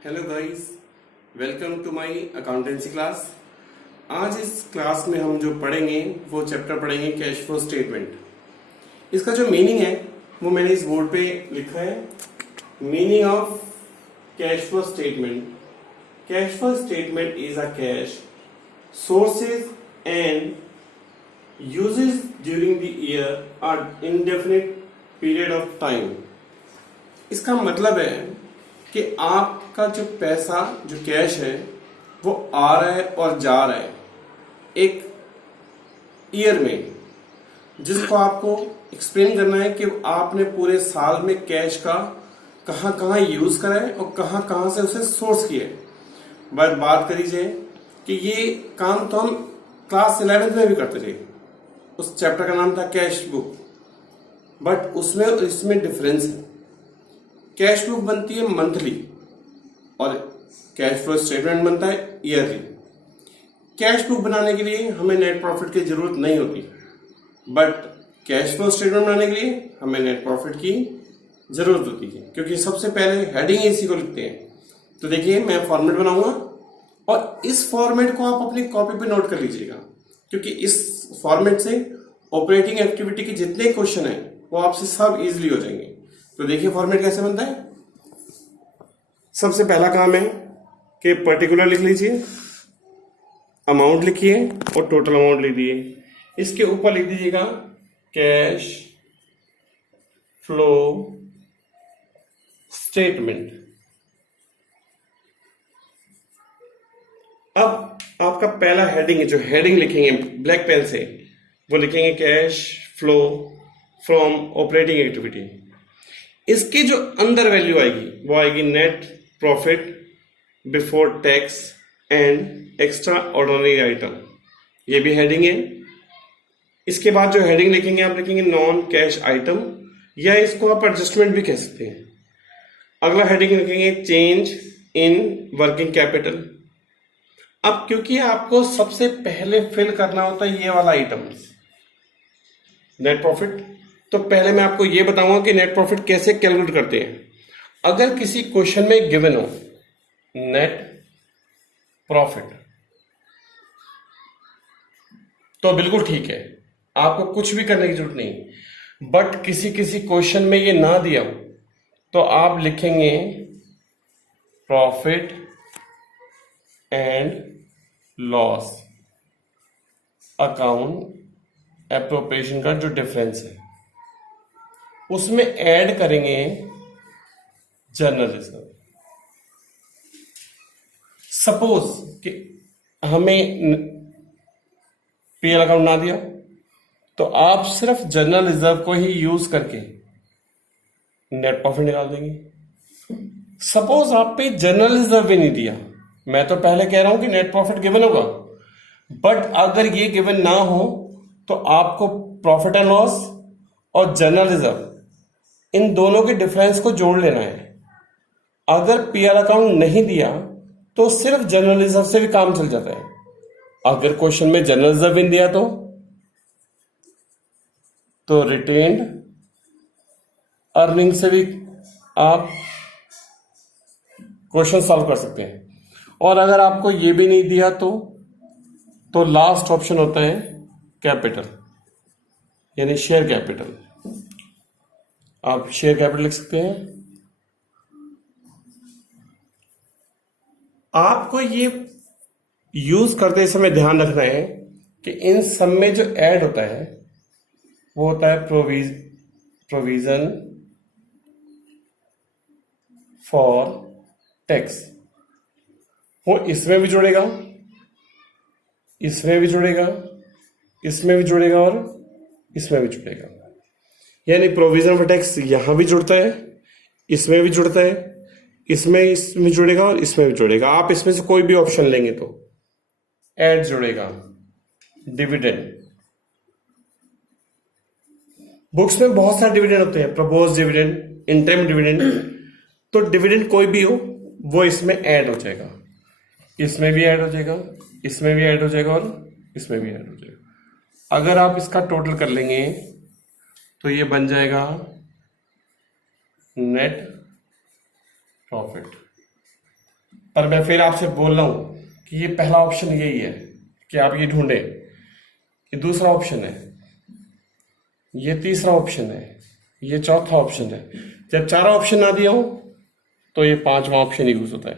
Hello guys, welcome to my accountancy class. आज इस class में हम जो पढ़ेंगे वो चैप्टर पढ़ेंगे कैश फ्लो स्टेटमेंट। इसका जो मीनिंग है वो मैंने इस बोर्ड पे लिखा है। Meaning of cash flow statement. Cash flow statement is a cash sources and uses during the year or indefinite period of time। इसका मतलब है कि आपका जो पैसा जो कैश है वो आ रहा है और जा रहा है एक ईयर में, जिसको आपको एक्सप्लेन करना है कि आपने पूरे साल में कैश का कहाँ कहाँ यूज करा है और कहाँ कहाँ से उसे सोर्स किया है। बात करी जाए कि ये काम तो हम क्लास 11th में भी करते थे। उस चैप्टर का नाम था कैश बुक, बट उसमें और इसमें डिफरेंस है। कैश बुक बनती है मंथली और कैश फ्लो स्टेटमेंट बनता है ईयरली। कैश बुक बनाने के लिए हमें नेट प्रॉफिट की जरूरत नहीं होती, बट कैश फ्लो स्टेटमेंट बनाने के लिए हमें नेट प्रॉफिट की जरूरत होती है, क्योंकि सबसे पहले हेडिंग इसी को लिखते हैं। तो देखिए, मैं फॉर्मेट बनाऊंगा और इस फॉर्मेट को आप अपनी कॉपी पे नोट कर लीजिएगा, क्योंकि इस फॉर्मेट से ऑपरेटिंग एक्टिविटी के जितने क्वेश्चन हैं वो आपसे सब इजीली हो जाएंगे। तो देखिए फॉर्मेट कैसे बनता है। सबसे पहला काम है कि पर्टिकुलर लिख लीजिए, अमाउंट लिखिए और टोटल अमाउंट लिख दीजिए। इसके ऊपर लिख दीजिएगा कैश फ्लो स्टेटमेंट। अब आपका पहला हेडिंग, जो हेडिंग लिखेंगे ब्लैक पेन से, वो लिखेंगे cash flow from operating activity. इसकी जो अंदर वैल्यू आएगी वो आएगी net profit before tax and extra ordinary item. ये भी हेडिंग है। इसके बाद जो हेडिंग लिखेंगे आप लिखेंगे नॉन कैश आइटम, या इसको आप एडजस्टमेंट भी कह सकते हैं। अगला हेडिंग लिखेंगे चेंज इन वर्किंग कैपिटल। अब क्योंकि आपको सबसे पहले फिल करना होता है ये वाला आइटम नेट प्रॉफिट, तो पहले मैं आपको ये बताऊंगा कि नेट प्रॉफिट कैसे कैलकुलेट करते हैं। अगर किसी क्वेश्चन में गिवन हो नेट प्रॉफिट तो बिल्कुल ठीक है, आपको कुछ भी करने की जरूरत नहीं। बट किसी किसी क्वेश्चन में ये ना दिया हो तो आप लिखेंगे profit and loss account appropriation का जो डिफरेंस है उसमें ऐड करेंगे जर्नल रिजर्व। सपोज कि हमें पीएल अकाउंट ना दिया तो आप सिर्फ जनरल रिजर्व को ही यूज करके नेट प्रॉफिट निकाल देंगे। सपोज आप पे जनरल रिजर्व भी नहीं दिया, मैं तो पहले कह रहा हूं कि नेट प्रॉफिट गिवन होगा, बट अगर ये गिवन ना हो तो आपको प्रॉफिट एंड लॉस और जनरल रिजर्व इन दोनों के डिफरेंस को जोड़ लेना है। अगर पीएल अकाउंट नहीं दिया तो सिर्फ जनरल रिजर्व से भी काम चल जाता है। अगर क्वेश्चन में जनरल रिजर्व नहीं दिया तो रिटेन्ड अर्निंग से भी आप क्वेश्चन सॉल्व कर सकते हैं। और अगर आपको ये भी नहीं दिया तो लास्ट ऑप्शन होता है कैपिटल, यानी शेयर कैपिटल। आप शेयर कैपिटल लिख सकते हैं। आपको ये यूज करते समय ध्यान रखना है कि इन सब में जो ऐड होता है वो होता है प्रोविजन फॉर टैक्स। वो इसमें भी जुड़ेगा, इसमें भी जुड़ेगा, इसमें भी जुड़ेगा और इसमें भी जुड़ेगा। यानी प्रोविजन फॉर टैक्स यहां भी जुड़ता है, इसमें भी जुड़ता है, इसमें जुड़ेगा और इसमें भी जुड़ेगा। आप इसमें से कोई भी ऑप्शन लेंगे तो ऐड जुड़ेगा। डिविडेंड, बुक्स में बहुत सारे डिविडेंड होते हैं, प्रपोज डिविडेंड, इंटरिम डिविडेंड। तो डिविडेंड कोई भी हो वो इसमें ऐड हो जाएगा, इसमें भी ऐड हो जाएगा, इसमें भी ऐड हो जाएगा और इसमें भी ऐड हो जाएगा। अगर आप इसका टोटल कर लेंगे तो ये बन जाएगा नेट प्रॉफिट। पर मैं फिर आपसे बोल रहा हूं कि ये पहला ऑप्शन यही है कि आप ये ढूंढें, ये दूसरा ऑप्शन है, ये तीसरा ऑप्शन है, ये चौथा ऑप्शन है। जब चारों ऑप्शन ना दिया हो तो ये पांचवा ऑप्शन यूज होता है।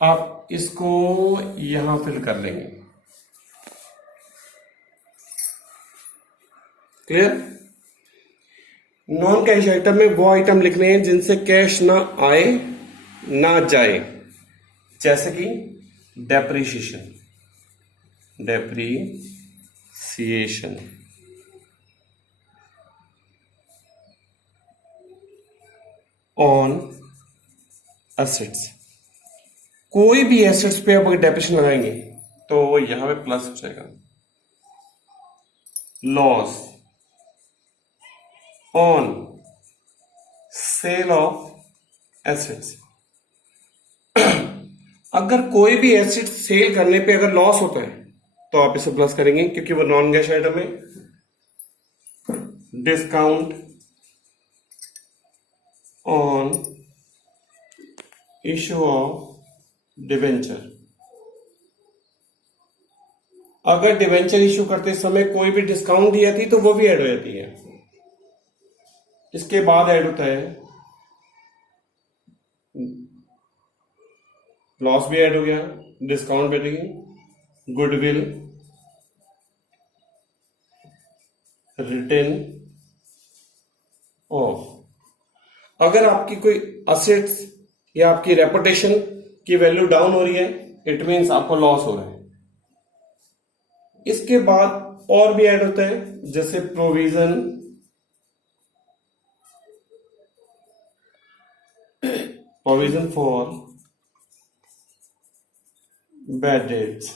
आप इसको यहां फिल कर लेंगे। क्लियर? नॉन कैश आइटम में वो आइटम लिखने हैं जिनसे कैश ना आए ना जाए, जैसे कि डेप्रिसिएशन, ऑन एसेट्स। कोई भी एसेट्स पे आप अगर डेप्रिसिएशन लगाएंगे तो वो यहां पे प्लस हो जाएगा। Loss on sale of assets. अगर कोई भी एसेट सेल करने पे अगर लॉस होता है तो आप इसे प्लस करेंगे क्योंकि वो नॉन कैश आइटम है। Discount on issue of debenture. अगर डिवेंचर इशू करते समय कोई भी डिस्काउंट दी जाती तो वो भी ऐड हो जाती है। इसके बाद ऐड होता है लॉस भी ऐड हो गया, डिस्काउंट भी देगी, गुडविल, रिटर्न ऑफ। अगर आपकी कोई असेट्स या आपकी रेपुटेशन की वैल्यू डाउन हो रही है इट मीन्स आपको लॉस हो रहा है। इसके बाद और भी ऐड होता है जैसे प्रोविजन फॉर बैड डेट्स,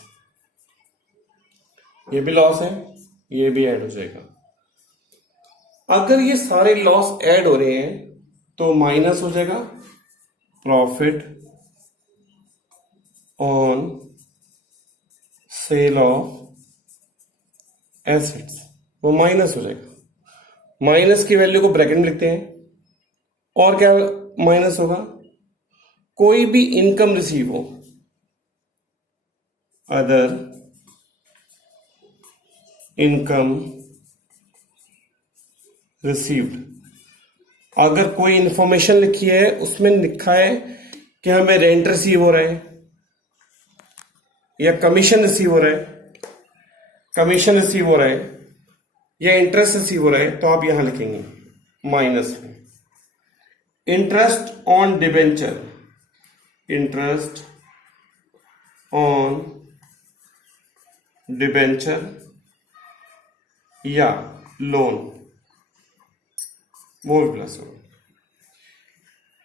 ये भी लॉस है, ये भी ऐड हो जाएगा। अगर ये सारे लॉस ऐड हो रहे हैं तो माइनस हो जाएगा profit on sale of assets, वो माइनस हो जाएगा। माइनस की वैल्यू को ब्रैकेट में लिखते हैं। और क्या माइनस होगा? कोई भी इनकम रिसीव हो, अदर इनकम रिसीव्ड। अगर कोई इंफॉर्मेशन लिखी है उसमें लिखा है कि हमें रेंट रिसीव हो रहा है या कमीशन रिसीव हो रहा है, या इंटरेस्ट रिसीव हो रहा है, तो आप यहां लिखेंगे माइनस में। Interest on debenture, interest on debenture या लोन, वो भी प्लस होगा।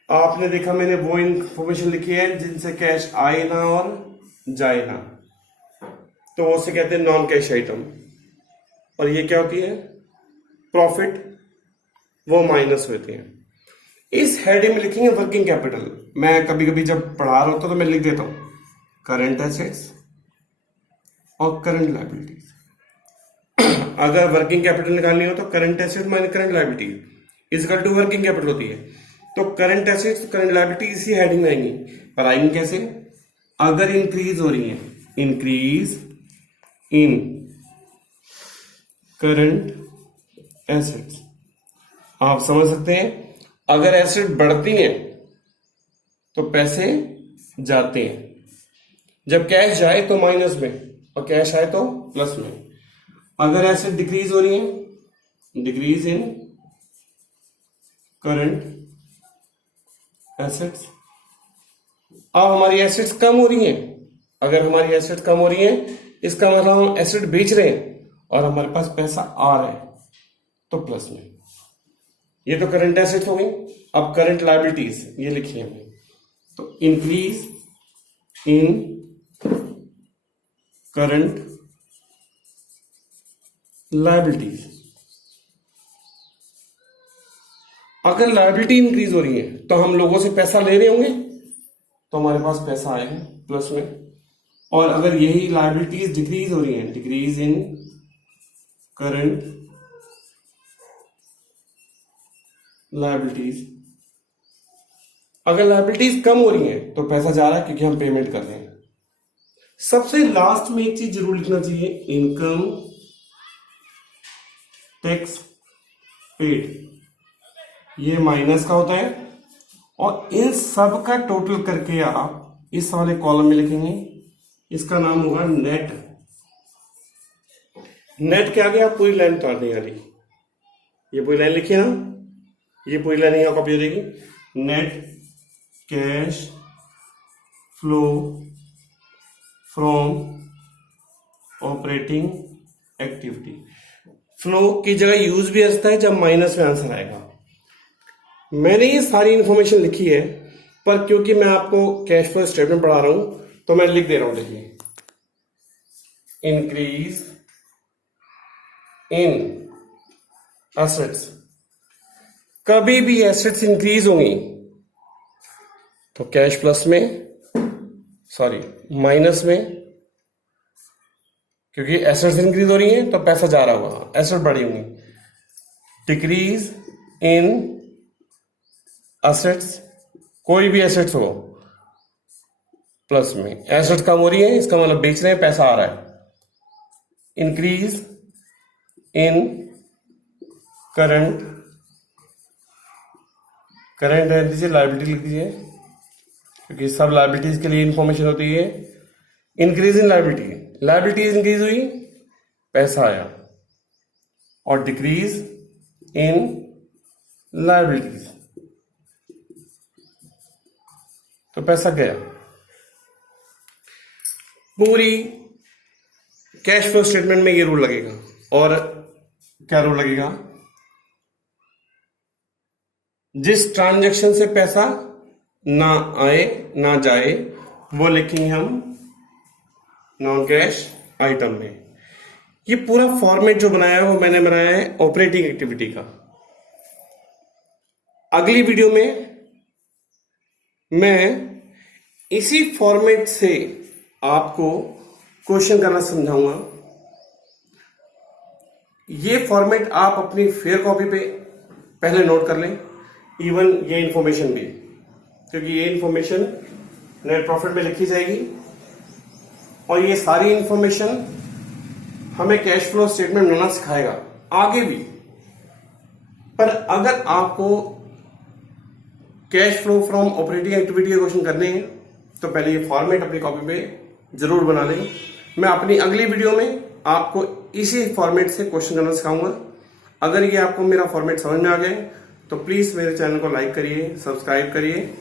आपने देखा मैंने वो इंफॉर्मेशन लिखी है जिनसे कैश आए ना और जाए ना, तो वो से कहते हैं नॉन कैश आइटम। और ये क्या होती है? प्रॉफिट, वो माइनस होती है। इस हेडिंग में लिखेंगे वर्किंग कैपिटल। मैं कभी कभी जब पढ़ा रहा होता तो मैं लिख देता हूं करंट एसेट्स और करंट लायबिलिटीज। अगर वर्किंग कैपिटल निकालनी हो तो current asset minus current liability equal to working capital होती है। तो करंट एसेट्स करंट लायबिलिटी इसी हेडिंग में आएंगी। पर आएंगी कैसे? अगर इंक्रीज हो रही है, इंक्रीज इन करंट एसेट्स। आप समझ सकते हैं, अगर एसेट बढ़ती हैं तो पैसे जाते हैं। जब कैश जाए तो माइनस में और कैश आए तो प्लस में। अगर एसेट डिक्रीज हो रही है, डिक्रीज इन करंट एसेट्स। अब हमारी एसेट्स कम हो रही हैं। अगर हमारी एसेट कम हो रही है इसका मतलब हम एसेट बेच रहे हैं और हमारे पास पैसा आ रहा है, तो प्लस में। ये तो करंट एसेट्स हो गई। अब करंट लायबिलिटीज ये लिखिए हमने, तो इंक्रीज इन करंट लायबिलिटीज। अगर लायबिलिटी इंक्रीज हो रही है तो हम लोगों से पैसा ले रहे होंगे तो हमारे पास पैसा आएगा प्लस में। और अगर यही लायबिलिटीज डिक्रीज हो रही है, डिक्रीज इन करंट लायबिलिटीज, अगर लायबिलिटीज कम हो रही हैं तो पैसा जा रहा है क्योंकि हम पेमेंट कर रहे हैं। सबसे लास्ट में एक चीज जरूर लिखना चाहिए, इनकम टैक्स पेड, ये माइनस का होता है और इन सब का टोटल करके आप इस वाले कॉलम में लिखेंगे, इसका नाम होगा नेट। नेट के आगे आप पूरी लाइन उतार दें वाली, ये पूरी लाइन लिखिए ना, ये पूरी लाइन यहाँ कॉपी हो जाएगी, net cash flow from operating activity. Flow की जगह यूज भी आता है जब माइनस में आंसर आएगा। मैंने ये सारी इंफॉर्मेशन लिखी है, पर क्योंकि मैं आपको कैश फ्लो स्टेटमेंट पढ़ा रहा हूं तो मैं लिख दे रहा हूं, देखिए, इंक्रीज इन एसेट्स। कभी भी एसेट्स इंक्रीज होंगी तो कैश प्लस में, सॉरी माइनस में, क्योंकि एसेट्स इंक्रीज हो रही हैं तो पैसा जा रहा होगा, एसेट बढ़ी होंगी। डिक्रीज इन एसेट्स, कोई भी एसेट्स हो प्लस में, एसेट्स कम हो रही है इसका मतलब बेच रहे हैं, पैसा आ रहा है। इंक्रीज इन करंट, करंट रह दीजिए, लायबिलिटी लिख दीजिए क्योंकि सब लायबिलिटीज के लिए इंफॉर्मेशन होती है। Increase in liability, liabilities increase हुई, पैसा आया, और डिक्रीज इन लायबिलिटीज तो पैसा गया। पूरी कैश फ्लो स्टेटमेंट में ये रूल लगेगा। और क्या रूल लगेगा? जिस ट्रांजैक्शन से पैसा ना आए ना जाए वो लिखेंगे हम नॉन कैश आइटम में। ये पूरा फॉर्मेट जो बनाया है वो मैंने बनाया है ऑपरेटिंग एक्टिविटी का। अगली वीडियो में मैं इसी फॉर्मेट से आपको क्वेश्चन करना समझाऊंगा। ये फॉर्मेट आप अपनी फेयर कॉपी पे पहले नोट कर लें, इवन ये इंफॉर्मेशन भी, क्योंकि ये इंफॉर्मेशन नेट प्रॉफिट में लिखी जाएगी और ये सारी इंफॉर्मेशन हमें कैश फ्लो स्टेटमेंट बनाना सिखाएगा आगे भी। पर अगर आपको cash flow from operating activity के क्वेश्चन करने हैं तो पहले ये फॉर्मेट अपनी कॉपी पे जरूर बना लें। मैं अपनी अगली वीडियो में आपको इसी फॉर्मेट से क्वेश्चन करना सिखाऊंगा। अगर ये आपको मेरा फॉर्मेट समझ में आ गया तो प्लीज मेरे चैनल को लाइक करिए, सब्सक्राइब करिए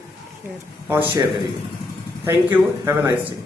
और शेयर करिए। Thank you, have a nice day.